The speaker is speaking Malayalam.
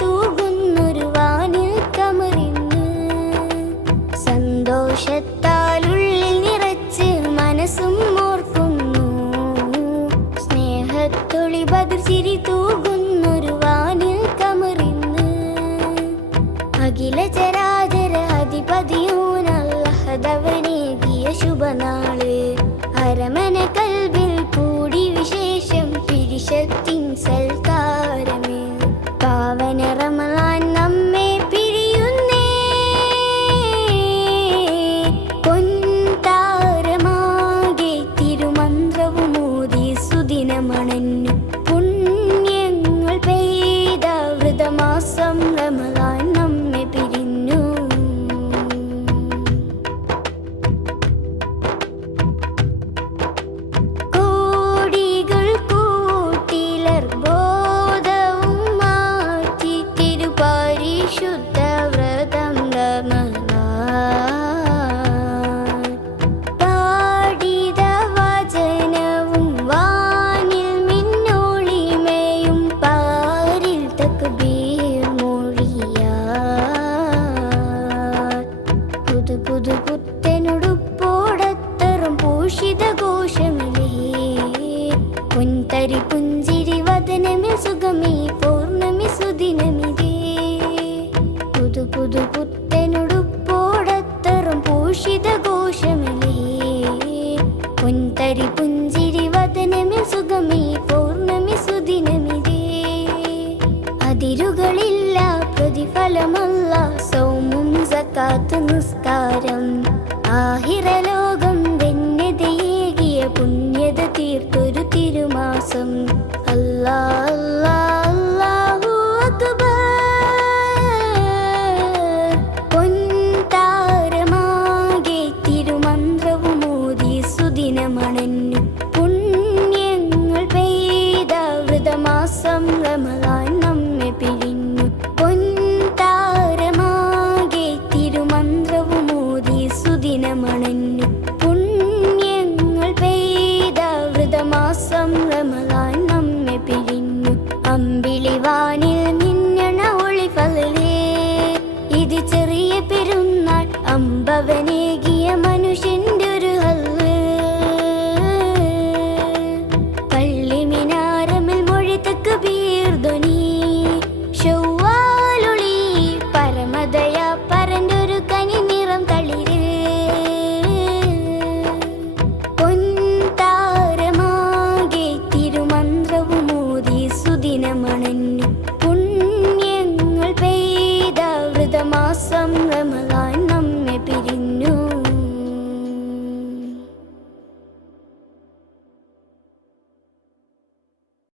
തൂകുന്നൊരു വാനിൽ കമറിന്ന് സന്തോഷത്താലുള്ളിൽ നിറച്ച് മനസ്സും ഓർക്കുന്നു സ്നേഹത്തൊളി ബദർ ചിരി തൂകുന്നൊരു വാനിൽ കമറിന്ന് അഖില ചരാചര അധിപതിയൂൻ അല്ലാഹുവനേകിയ ശുഭനാള് അരമന കൽബിൽ കൂടി വിശേഷം പിരിശത്തിൻ സൽക്കാരമേ പാവന റമളാൻ നമ്മെ പിരിയുന്നേ പൊൻതാരമാകെ തിരുമന്ത്രവുമോതി സുദിനമണഞ്ഞു പുണ്യങ്ങൾ പെയ്ത വൃതമാസം റമളാൻ നമ്മെ പിരിഞ്ഞു കോടികൾ കൂട്ടിലർ ബോധവും മാറ്റി തിരുപരിശുദ്ധ വ്രതം റമളാൻ പാടിത വചനവും വാനിൽ മിന്നൊളിമയും പാരിൽ തക്ബീർ മൊഴിയാൻ പുതു പുതു പുത്തനുടുപ്പോടത്തറും പൂഷിത ഘോഷമിലേ പൊൻതരി പുഞ്ചിരി വദനമിൽ സുഖമേ പൗർണമി സുദിനമിതേ പുതു പുതു പുത്തനുടുപ്പോടത്തറും പൂഷിത ഘോഷമിലേ പൊൻതരി പുഞ്ചിരി വദനമിൽ സുഖമേ പൗർണമി സുദിനമിതേ അതിരുകളില്ല പ്രതിഫലമല്ല സൗമും സക്കാത്ത് നിസ്കാരം ആഹിറലോകം ധന്യതയേകിയ പുണ്യത തീർത്തൊരു തിരുമാസം അല്ലാ അല്ലാ അല്ലാഹു അക്ബർ പൊൻതാരമാകെ തിരുമന്ത്രവുമോതി സുദിനമണഞ്ഞു പുണ്യങ്ങൾ പെയ്ത വൃതമാസം റമളാൻ നമ്മെ പിരിഞ്ഞു പൊൻതാരമാകെ തിരുമന്ത്രവുമോതി സുദിനമണഞ്ഞു പുണ്യങ്ങൾ പെയ്ത വൃതമാസം റമളാൻ